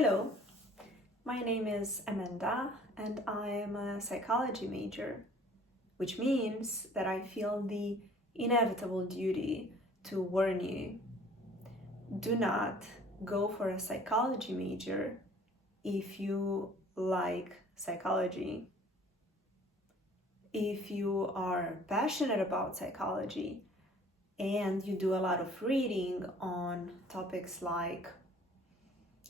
Hello, my name is Amanda and I am a psychology major, which means that I feel the inevitable duty to warn you. Do not go for a psychology major if you like psychology. If you are passionate about psychology and you do a lot of reading on topics like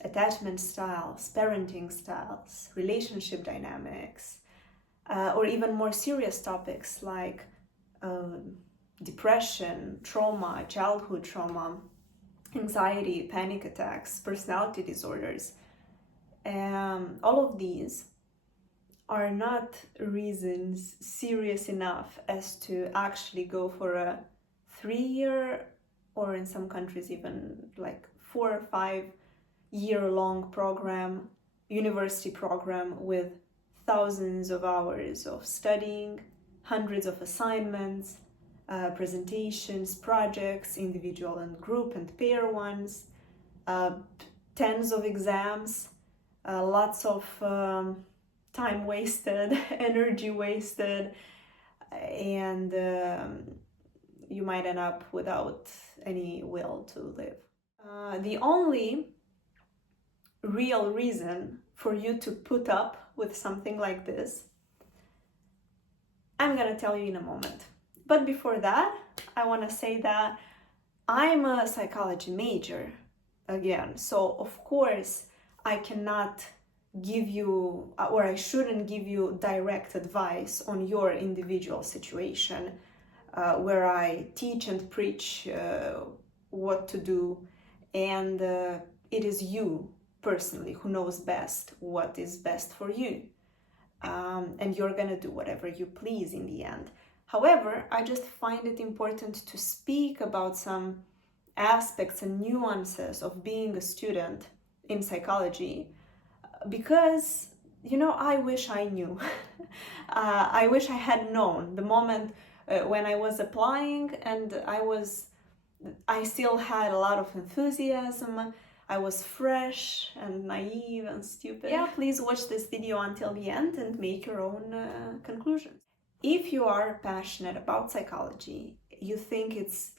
attachment styles, parenting styles, relationship dynamics, or even more serious topics like depression, trauma, childhood trauma, anxiety, panic attacks, personality disorders. All of these are not reasons serious enough as to actually go for a 3-year, or in some countries even like 4 or 5-year-long program, university program with thousands of hours of studying, hundreds of assignments, presentations, projects, individual and group and pair ones, tens of exams, lots of time wasted, energy wasted, and you might end up without any will to live. The only real reason for you to put up with something like this, I'm gonna tell you in a moment. But before that, I want to say that I'm a psychology major again, so of course I cannot give you, or I shouldn't give you direct advice on your individual situation, where I teach and preach what to do, and it is you personally who knows best what is best for you, and you're gonna do whatever you please in the end. However, I just find it important to speak about some aspects and nuances of being a student in psychology, because, I wish I knew. I wish I had known the moment when I was applying, and I still had a lot of enthusiasm. I was fresh and naive and stupid. Yeah, please watch this video until the end and make your own conclusions. If you are passionate about psychology, you think it's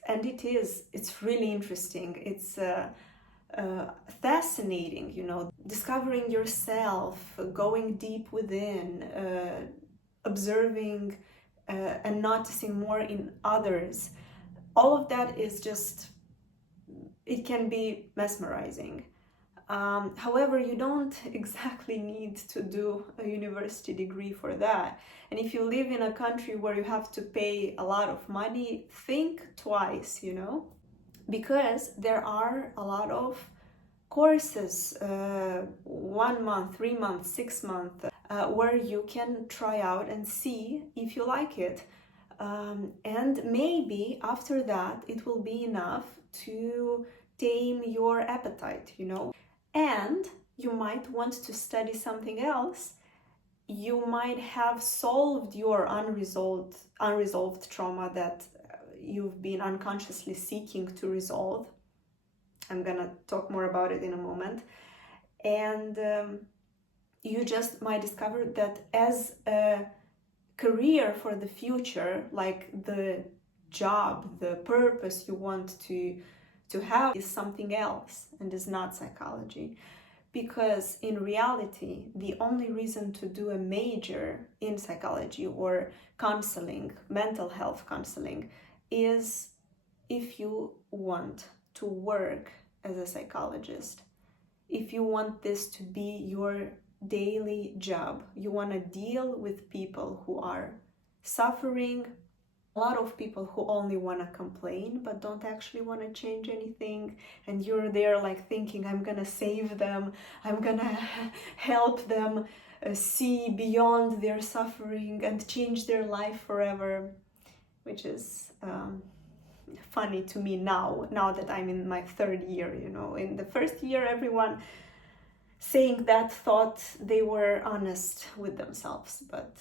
really interesting, it's fascinating, discovering yourself, going deep within, observing and noticing more in others. All of that is it can be mesmerizing. However, you don't exactly need to do a university degree for that. And if you live in a country where you have to pay a lot of money, think twice, because there are a lot of courses, 1 month, 3 months, 6 months, where you can try out and see if you like it. And maybe after that, it will be enough to tame your appetite, And you might want to study something else. You might have solved your unresolved trauma that you've been unconsciously seeking to resolve. I'm gonna talk more about it in a moment. And you just might discover that as a career for the future, like the job, the purpose you want to have is something else and is not psychology. Because in reality, the only reason to do a major in psychology or counseling, mental health counseling, is if you want to work as a psychologist. If you want this to be your daily job, you want to deal with people who are suffering, a lot of people who only want to complain but don't actually want to change anything, and you're there like thinking, I'm gonna save them, I'm gonna help them see beyond their suffering and change their life forever, which is funny to me now that I'm in my 3rd year. In the 1st year, everyone saying that thought they were honest with themselves, but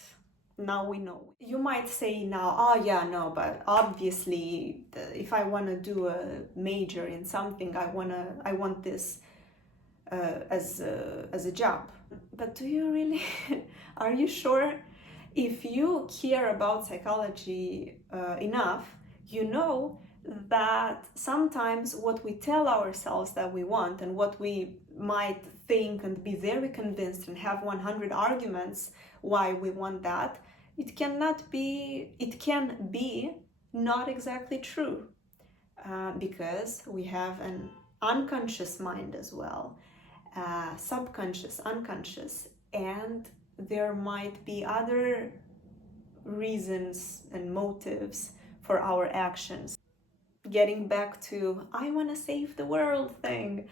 now we know. You might say now, oh yeah, no, but obviously if I want to do a major in something, I want this as a job. But do you really? Are you sure? If you care about psychology enough, you know that sometimes what we tell ourselves that we want and what we might think and be very convinced and have 100 arguments why we want that, it can be not exactly true, because we have an unconscious mind as well, subconscious, unconscious, and there might be other reasons and motives for our actions. Getting back to I want to save the world thing,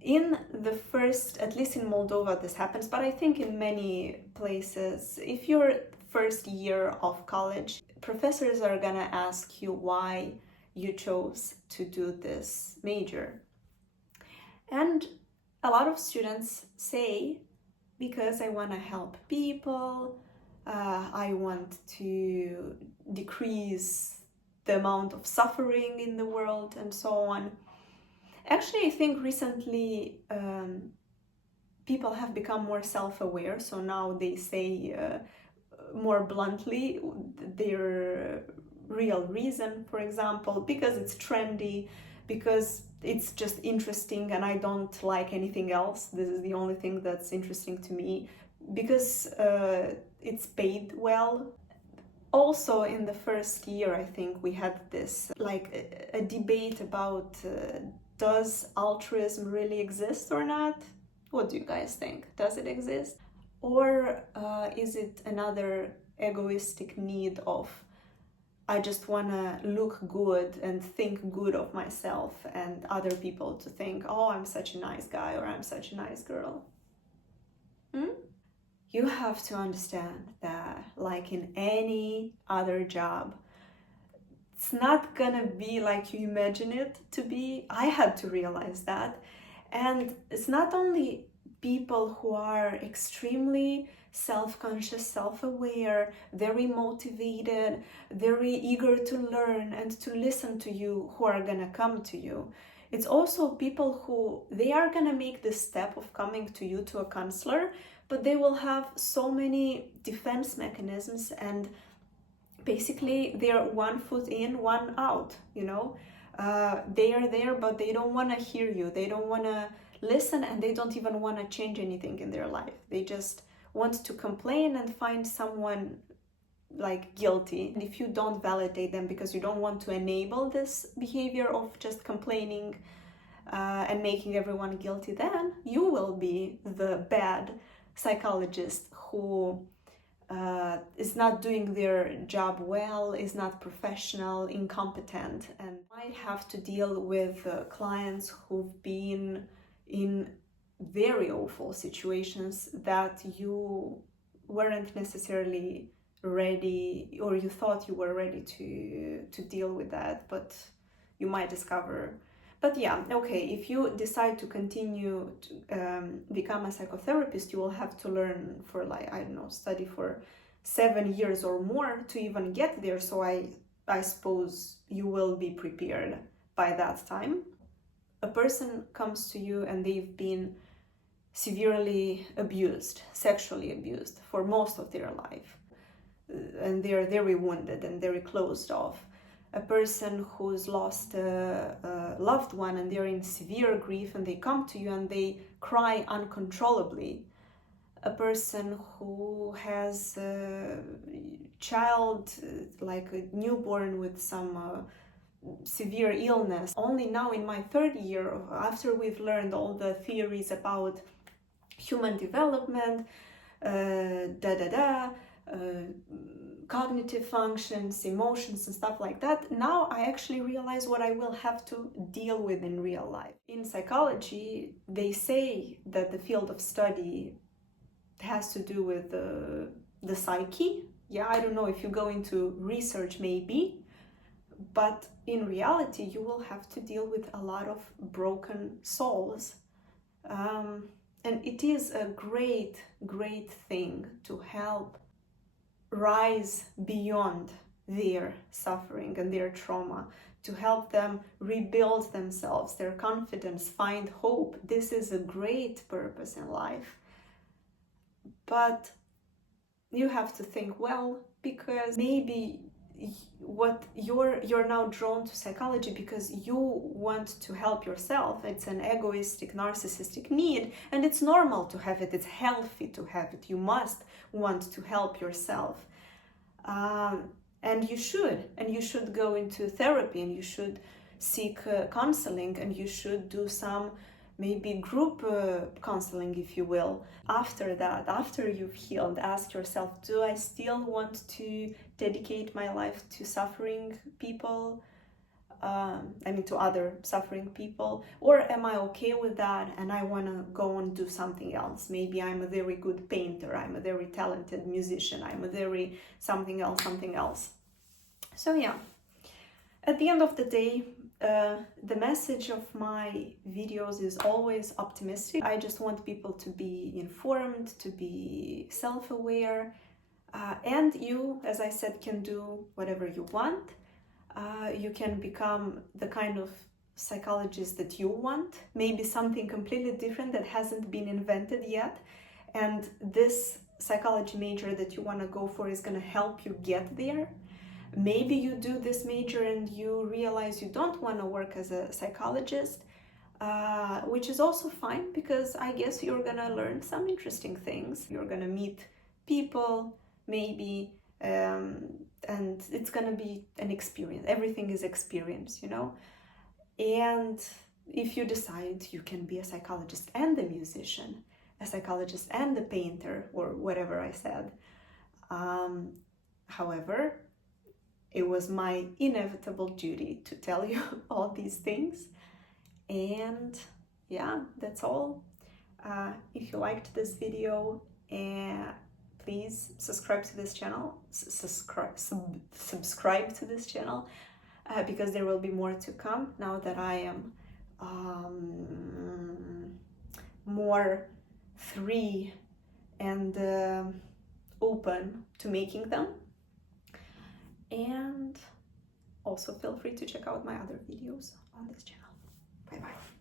in the first, at least in Moldova this happens, but I think in many places, if you're first year of college, professors are gonna ask you why you chose to do this major. And a lot of students say, because I want to help people, I want to decrease the amount of suffering in the world, and so on. Actually, I think recently people have become more self-aware, so now they say more bluntly their real reason, for example, because it's trendy, because it's just interesting and I don't like anything else. This is the only thing that's interesting to me, because it's paid well. Also, in the first year, I think we had this like a debate about does altruism really exist or not? What do you guys think? Does it exist? Or is it another egoistic need of I just want to look good and think good of myself and other people to think, oh, I'm such a nice guy or I'm such a nice girl? You have to understand that, like in any other job, it's not gonna be like you imagine it to be. I had to realize that. And it's not only people who are extremely self-conscious, self-aware, very motivated, very eager to learn and to listen to you who are gonna come to you. It's also people who they are gonna make the step of coming to you to a counselor, but they will have so many defense mechanisms, and basically they're one foot in, one out, you know. They are there, but they don't want to hear you. They don't want to listen, and they don't even want to change anything in their life. They just want to complain and find someone like guilty. And if you don't validate them because you don't want to enable this behavior of just complaining and making everyone guilty, then you will be the bad psychologist who is not doing their job well, is not professional, incompetent, and might have to deal with clients who've been in very awful situations that you weren't necessarily ready, or you thought you were ready to deal with that, but you might discover. But yeah, okay, if you decide to continue to become a psychotherapist, you will have to learn for like, I don't know, study for 7 years or more to even get there. So I suppose you will be prepared by that time. A person comes to you and they've been severely abused, sexually abused for most of their life. And they're very wounded and very closed off. A person who's lost a loved one and they're in severe grief and they come to you and they cry uncontrollably. A person who has a child, like a newborn with some severe illness. Only now in my third year, after we've learned all the theories about human development, cognitive functions, emotions, and stuff like that, now I actually realize what I will have to deal with in real life. In psychology, they say that the field of study has to do with the psyche. Yeah, I don't know if you go into research, maybe, but in reality, you will have to deal with a lot of broken souls. And it is a great, great thing to help rise beyond their suffering and their trauma, to help them rebuild themselves, their confidence, find hope. This is a great purpose in life. But you have to think well, because maybe what you're now drawn to psychology because you want to help yourself. It's an egoistic, narcissistic need, and it's normal to have it. It's healthy to have it. You must want to help yourself, and you should go into therapy, and you should seek counseling, and you should do some maybe group counseling, if you will. After that, after you've healed, ask yourself, do I still want to dedicate my life to suffering people? To other suffering people? Or am I okay with that and I want to go and do something else? Maybe I'm a very good painter, I'm a very talented musician, I'm a very something else. So yeah, at the end of the day, the message of my videos is always optimistic. I just want people to be informed, to be self-aware, and you, as I said, can do whatever you want. You can become the kind of psychologist that you want, maybe something completely different that hasn't been invented yet, and this psychology major that you want to go for is going to help you get there. Maybe you do this major and you realize you don't want to work as a psychologist, which is also fine, because I guess you're gonna learn some interesting things. You're gonna meet people, maybe, and it's gonna be an experience. Everything is experience, you know? And if you decide, you can be a psychologist and a musician, a psychologist and a painter, or whatever I said. However, it was my inevitable duty to tell you all these things. And yeah, that's all. If you liked this video, please subscribe to this channel. Subscribe to this channel, because there will be more to come now that I am more free and open to making them. And also feel free to check out my other videos on this channel. Bye bye.